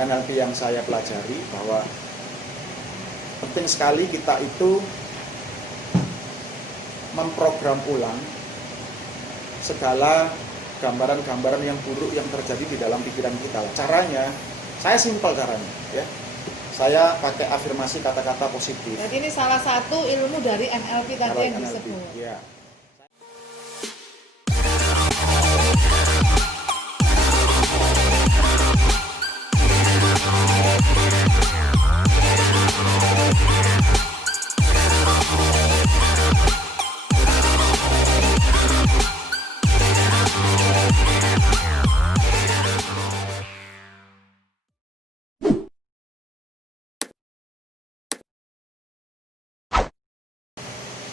NLP yang saya pelajari bahwa penting sekali kita itu memprogram ulang segala gambaran-gambaran yang buruk yang terjadi di dalam pikiran kita. Caranya, saya simpel caranya, ya. Saya pakai afirmasi kata-kata positif. Jadi ini salah satu ilmu dari NLP tadi yang disebut. Ya.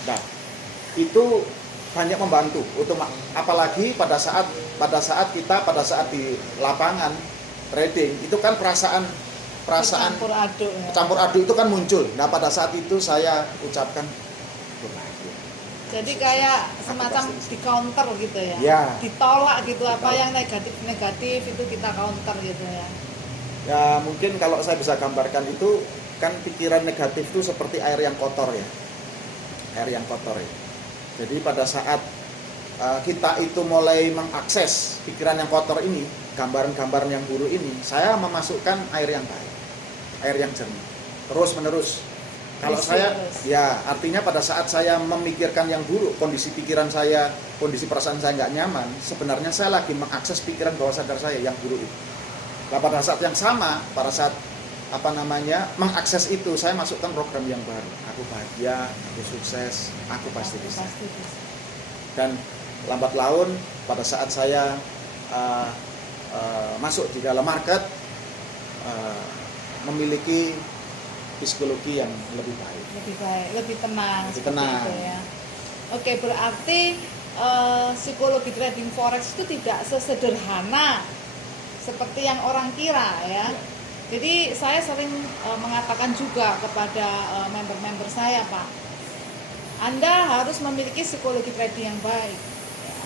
Nah, itu banyak membantu untuk apalagi pada saat di lapangan trading itu kan perasaan campur aduk itu kan muncul. Nah, pada saat itu saya ucapkan bahagia. Jadi kayak semacam di counter gitu ya. Ya. Ditolak gitu apa yang negatif itu kita counter gitu ya. Ya, mungkin kalau saya bisa gambarkan itu kan pikiran negatif itu seperti air yang kotor ya. Air yang kotor ya. Jadi pada saat kita itu mulai mengakses pikiran yang kotor ini, gambaran-gambaran yang buruk ini, saya memasukkan air yang baik, air yang jernih, terus menerus. Kalau saya, ya artinya pada saat saya memikirkan yang buruk, kondisi pikiran saya, kondisi perasaan saya nggak nyaman, sebenarnya saya lagi mengakses pikiran bawah sadar saya yang buruk itu. Nah, pada saat yang sama, pada saat mengakses itu, saya masukkan program yang baru. Aku bahagia, aku sukses, aku pasti bisa. Dan lambat laun pada saat saya masuk di dalam market, memiliki psikologi yang lebih baik, lebih tenang. Itu ya. Oke, berarti psikologi trading forex itu tidak sesederhana seperti yang orang kira ya. Jadi saya sering mengatakan juga kepada member-member saya, Pak, Anda harus memiliki psikologi trading yang baik. Ya.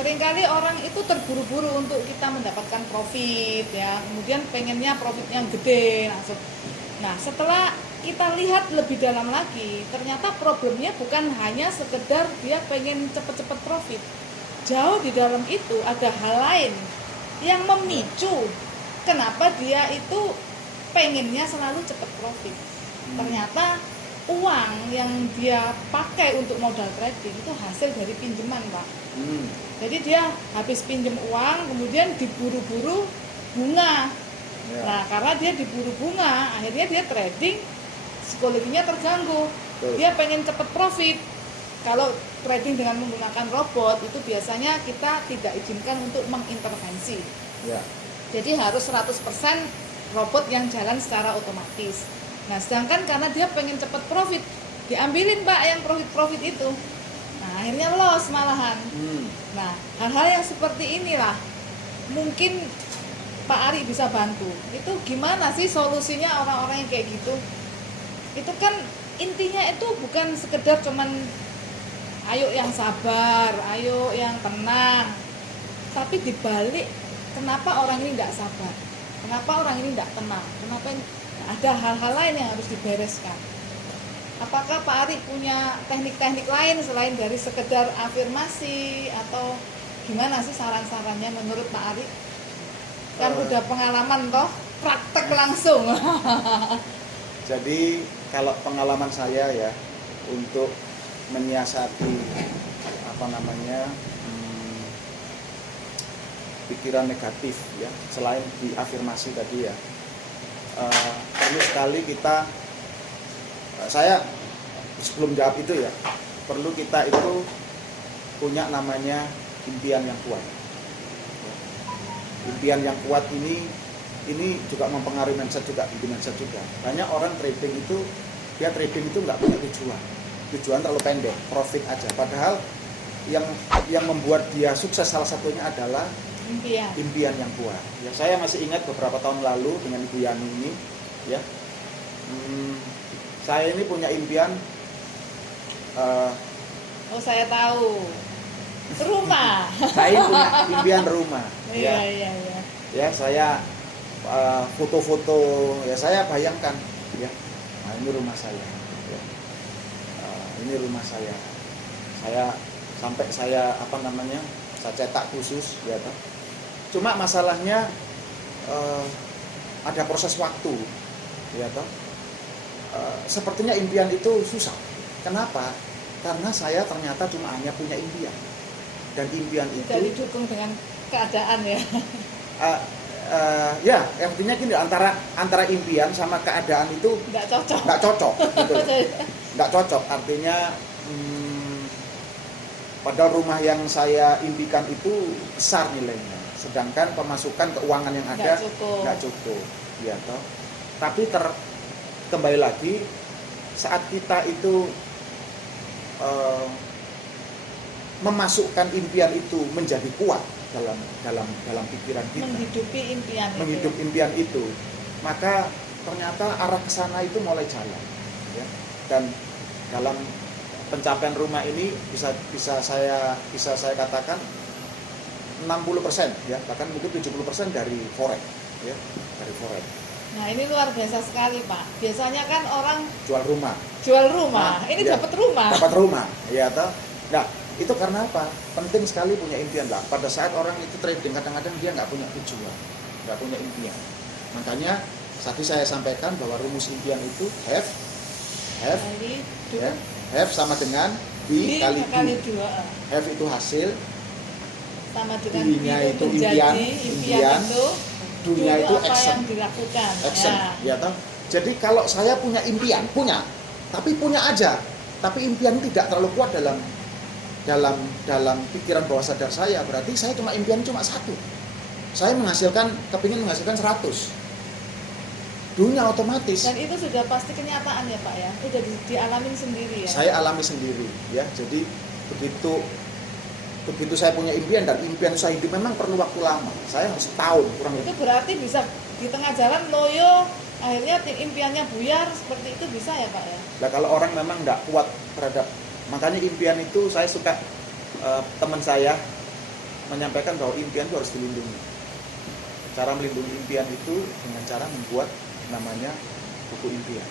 Seringkali orang itu terburu-buru untuk kita mendapatkan profit, ya. Kemudian pengennya profit yang gede langsung. Nah, setelah kita lihat lebih dalam lagi, ternyata problemnya bukan hanya sekedar dia pengen cepet-cepet profit. Jauh di dalam itu ada hal lain yang memicu kenapa dia itu pengennya selalu cepat profit. Ternyata uang yang dia pakai untuk modal trading itu hasil dari pinjaman, Pak. Jadi dia habis pinjam uang, kemudian diburu-buru bunga. Ya. Nah, karena dia diburu bunga, akhirnya dia trading, psikologinya terganggu. Dia pengen cepat profit. Kalau trading dengan menggunakan robot itu biasanya kita tidak izinkan untuk mengintervensi. Ya. Jadi harus 100% robot yang jalan secara otomatis. Nah, sedangkan karena dia pengen cepat profit, diambilin, Pak, yang profit itu. Nah, akhirnya loss malahan. Nah, hal-hal yang seperti inilah mungkin Pak Ari bisa bantu. Itu gimana sih solusinya orang-orang yang kayak gitu? Itu kan intinya itu bukan sekedar cuman ayo yang sabar, ayo yang tenang. Tapi dibalik kenapa orang ini tidak sabar? Kenapa orang ini tidak tenang? Kenapa ada hal-hal lain yang harus dibereskan? Apakah Pak Ari punya teknik-teknik lain selain dari sekedar afirmasi atau gimana sih saran-sarannya menurut Pak Ari? Kan udah pengalaman toh, praktek langsung. Jadi kalau pengalaman saya ya untuk menyiasati pikiran negatif ya, selain di afirmasi tadi ya, perlu sekali kita, saya sebelum jawab itu ya, perlu kita itu punya namanya impian yang kuat. Impian yang kuat ini juga mempengaruhi mindset juga. Banyak orang trading itu, dia trading itu nggak punya tujuan terlalu pendek, profit aja. Padahal yang membuat dia sukses salah satunya adalah impian yang kuat. Ya, saya masih ingat beberapa tahun lalu dengan Ibu Yani ini, ya, saya ini punya impian. Saya tahu. Rumah. Saya punya impian rumah. Iya. Ya, saya foto-foto ya, saya bayangkan ya, nah, ini rumah saya ya. Ini rumah saya sampai saya saya cetak khusus ya toh. Cuma masalahnya ada proses waktu ya toh. Sepertinya impian itu susah. Kenapa? Karena saya ternyata cuma hanya punya impian, dan impian itu tidak didukung dengan keadaan ya. Ya, artinya gini, antara impian sama keadaan itu Nggak cocok. nggak cocok gitu. Nggak cocok, artinya padahal rumah yang saya impikan itu besar nilainya, sedangkan pemasukan keuangan yang ada nggak cukup ya toh. Tapi kembali lagi, saat kita itu memasukkan impian itu menjadi kuat dalam pikiran kita, menghidup impian itu, maka ternyata arah ke sana itu mulai jalan ya. Dan dalam pencapaian rumah ini bisa saya katakan 60% ya, bahkan mungkin 70% dari forex ya, dari forex. Nah, ini luar biasa sekali, Pak. Biasanya kan orang jual rumah. Ini ya, dapat rumah. Dapat rumah, ya toh. Nah, itu karena apa? Penting sekali punya impian lah. Pada saat orang itu trading, kadang-kadang dia nggak punya tujuan, nggak punya impian. Makanya tadi saya sampaikan bahwa rumus impian itu have ya, have sama dengan B kali do. Have itu hasil, sama dengan B-nya itu impian itu dunia itu action. Yang dilakukan. Action, ya toh. Jadi kalau saya punya impian, tapi punya aja, tapi impian tidak terlalu kuat dalam pikiran bawah sadar saya, berarti saya impian cuma satu. Saya kepingin menghasilkan 100. Dunia otomatis. Dan itu sudah pasti kenyataan ya Pak ya, sudah dialamin sendiri ya. Saya alami sendiri ya. Jadi begitu saya punya impian, dan impian saya hidup memang perlu waktu lama. Saya harus setahun kurang lebih. Itu berarti bisa di tengah jalan loyo, akhirnya impiannya buyar, seperti itu bisa ya Pak ya? Nah, kalau orang memang nggak kuat terhadap, makanya impian itu saya suka teman saya menyampaikan bahwa impian itu harus dilindungi. Cara melindungi impian itu dengan cara membuat namanya buku impian.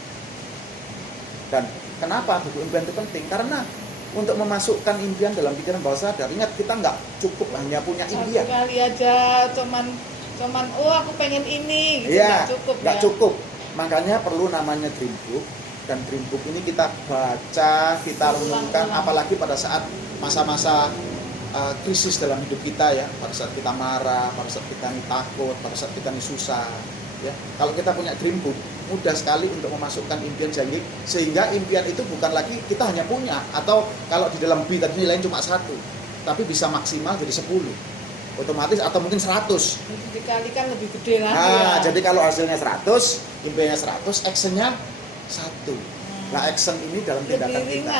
Dan kenapa buku impian itu penting? Karena untuk memasukkan impian dalam pikiran bawah sadar, ingat, kita nggak cukup hanya punya impian. Satu kali aja, cuman aku pengen ini, gitu, ya, nggak cukup. Makanya perlu namanya dream book, dan dream book ini kita baca, kita renungkan, apalagi pada saat masa-masa krisis dalam hidup kita ya, pada saat kita marah, pada saat kita takut, pada saat kita susah. Ya, kalau kita punya dream book, mudah sekali untuk memasukkan impian janji, sehingga impian itu bukan lagi kita hanya punya, atau kalau di dalam B tadi nilainya cuma 1, tapi bisa maksimal jadi 10 otomatis, atau mungkin 100. Jadi dikalikan lebih gede lagi. Nah, jadi kalau hasilnya 100, impiannya 100, actionnya 1. Nah, action ini dalam tindakan kita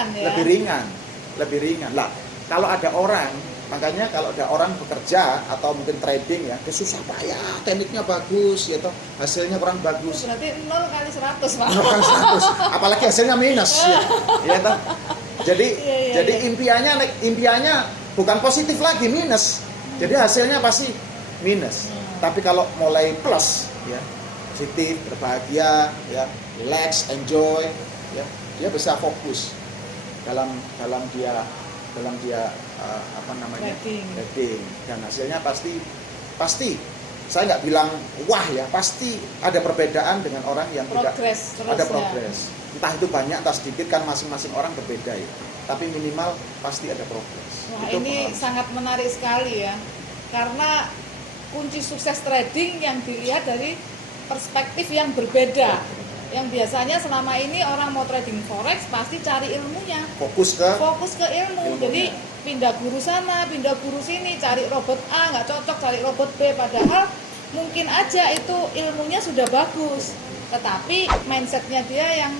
lebih ringan. Lah, kalau ada orang, makanya kalau ada orang bekerja atau mungkin trading ya, itu susah payah, tekniknya bagus ya toh, hasilnya kurang bagus. Berarti 0 kali 100, Pak. 0 kali 100, apalagi hasilnya minus ya. Ya toh. Jadi impiannya bukan positif lagi, minus. Jadi hasilnya pasti minus. Tapi kalau mulai plus ya, positif, berbahagia ya, relax, enjoy ya, dia bisa fokus dalam dia trading, dan hasilnya pasti saya nggak bilang wah ya, pasti ada perbedaan dengan orang yang tidak ada progres. Entah itu banyak entah sedikit, kan masing-masing orang berbeda ya, tapi minimal pasti ada progres. Wah, ini sangat menarik sekali ya, karena kunci sukses trading yang dilihat dari perspektif yang berbeda. Yang biasanya selama ini orang mau trading forex pasti cari ilmunya, fokus ke ilmu. Jadi pindah guru sana, pindah guru sini, cari robot A nggak cocok, cari robot B, padahal mungkin aja itu ilmunya sudah bagus, tetapi mindsetnya dia yang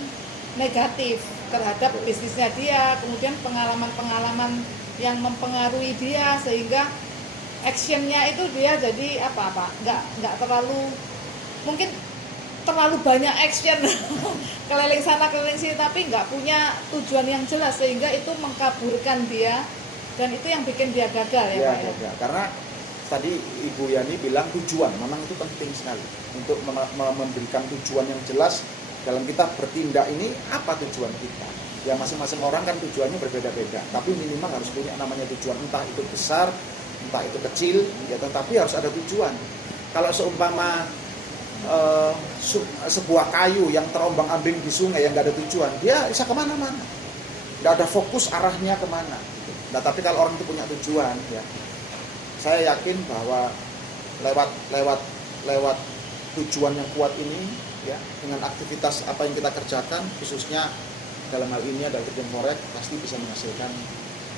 negatif terhadap bisnisnya dia, kemudian pengalaman yang mempengaruhi dia, sehingga actionnya itu dia jadi nggak terlalu, mungkin terlalu banyak action keliling sana keliling sini, tapi nggak punya tujuan yang jelas, sehingga itu mengkaburkan dia, dan itu yang bikin dia gagal ya Pak ya. Karena tadi Ibu Yani bilang tujuan, memang itu penting sekali untuk memberikan tujuan yang jelas dalam kita bertindak ini. Apa tujuan kita? Ya masing-masing orang kan tujuannya berbeda-beda, tapi minimal harus punya namanya tujuan, entah itu besar, entah itu kecil, ya tetapi harus ada tujuan. Kalau seumpama sebuah kayu yang terombang-ambing di sungai yang nggak ada tujuan, dia bisa kemana-mana, nggak ada fokus arahnya kemana. Nah, tapi kalau orang itu punya tujuan, ya saya yakin bahwa lewat tujuan yang kuat ini, ya dengan aktivitas apa yang kita kerjakan, khususnya dalam hal ini adalah Trading Forex, pasti bisa menghasilkan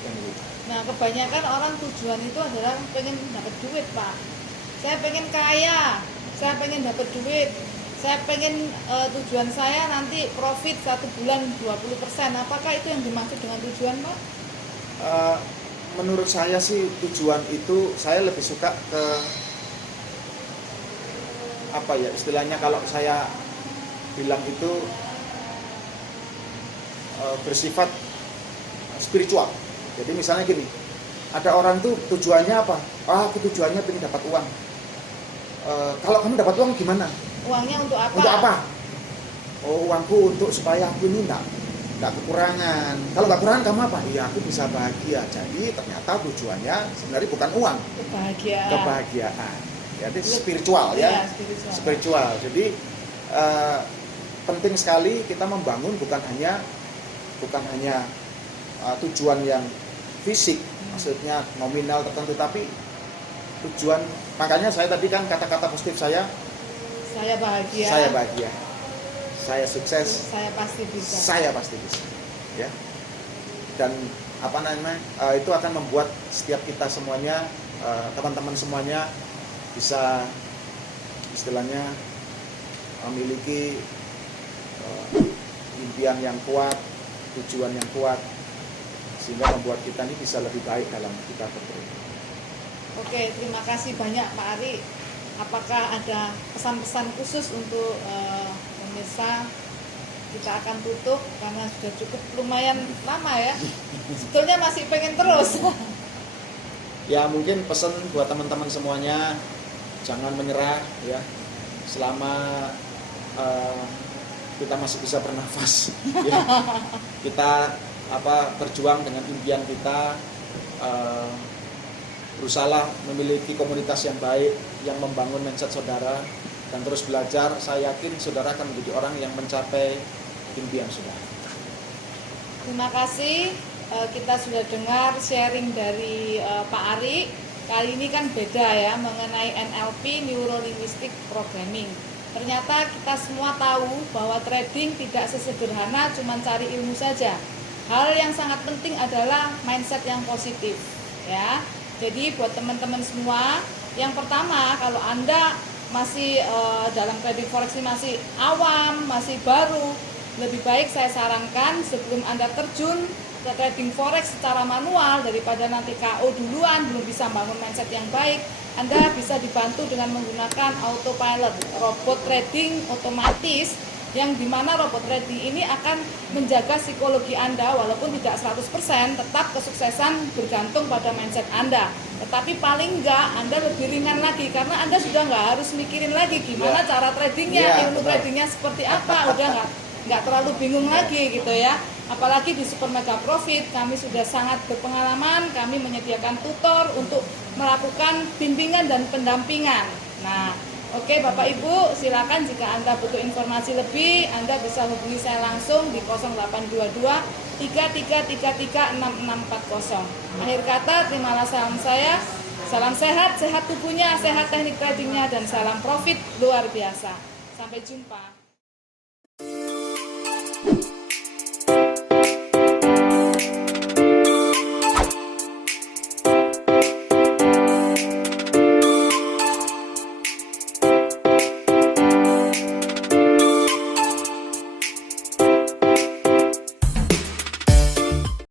yang lebih. Nah, kebanyakan orang tujuan itu adalah pengen dapat duit, Pak. Saya pengen kaya, saya pengen dapat duit, saya pengen tujuan saya nanti profit 1 bulan 20%. Apakah itu yang dimaksud dengan tujuan, Pak? Menurut saya sih tujuan itu, saya lebih suka ke apa ya istilahnya, kalau saya bilang itu bersifat spiritual. Jadi misalnya gini, ada orang tuh tujuannya apa? Aku tujuannya pengen dapat uang. Kalau kamu dapat uang gimana? Uangnya untuk apa? Untuk apa? Oh, uangku untuk supaya aku ini nggak kekurangan. Kalau nggak kekurangan kamu apa? Iya, aku bisa bahagia. Jadi ternyata tujuannya sebenarnya bukan uang, kebahagiaan. Jadi spiritual ya, spiritual. Jadi penting sekali kita membangun bukan hanya tujuan yang fisik, maksudnya nominal tertentu, tapi tujuan. Makanya saya tadi kan kata-kata positif saya bahagia, saya sukses, saya pasti bisa, ya. Dan apa namanya, itu akan membuat setiap kita semuanya, teman-teman semuanya bisa istilahnya memiliki impian yang kuat, tujuan yang kuat, sehingga membuat kita ini bisa lebih baik dalam kita bertrading. Oke, terima kasih banyak Pak Ari. Apakah ada pesan-pesan khusus untuk pemirsa? Kita akan tutup karena sudah cukup lumayan lama ya. Sebetulnya masih pengen terus. Ya mungkin pesan buat teman-teman semuanya, jangan menyerah ya. Selama kita masih bisa bernafas, ya. Kita berjuang dengan impian kita, berusaha memiliki komunitas yang baik, yang membangun mindset saudara, dan terus belajar. Saya yakin saudara akan menjadi orang yang mencapai impian saudara. Terima kasih, kita sudah dengar sharing dari Pak Ari. Kali ini kan beda ya, mengenai NLP, Neuro Linguistic Programming. Ternyata kita semua tahu bahwa trading tidak sesederhana cuma cari ilmu saja. Hal yang sangat penting adalah mindset yang positif, ya. Jadi buat teman-teman semua, yang pertama, kalau Anda masih dalam trading forex ini masih awam, masih baru, lebih baik saya sarankan sebelum Anda terjun ke trading forex secara manual, daripada nanti KO duluan belum bisa bangun mindset yang baik, Anda bisa dibantu dengan menggunakan autopilot, robot trading otomatis, yang dimana robot trading ini akan menjaga psikologi Anda. Walaupun tidak 100%, tetap kesuksesan bergantung pada mindset Anda. Tetapi paling enggak Anda lebih ringan lagi, karena Anda sudah nggak harus mikirin lagi gimana cara tradingnya, ilmu tradingnya seperti apa, udah nggak terlalu bingung lagi gitu ya. Apalagi di Super Mega Profit kami sudah sangat berpengalaman, kami menyediakan tutor untuk melakukan bimbingan dan pendampingan. Nah, oke Bapak Ibu, silakan jika Anda butuh informasi lebih, Anda bisa hubungi saya langsung di 0822 3333 6640. Akhir kata, terimalah salam saya. Salam sehat, sehat tubuhnya, sehat teknik tradingnya, dan salam profit luar biasa. Sampai jumpa.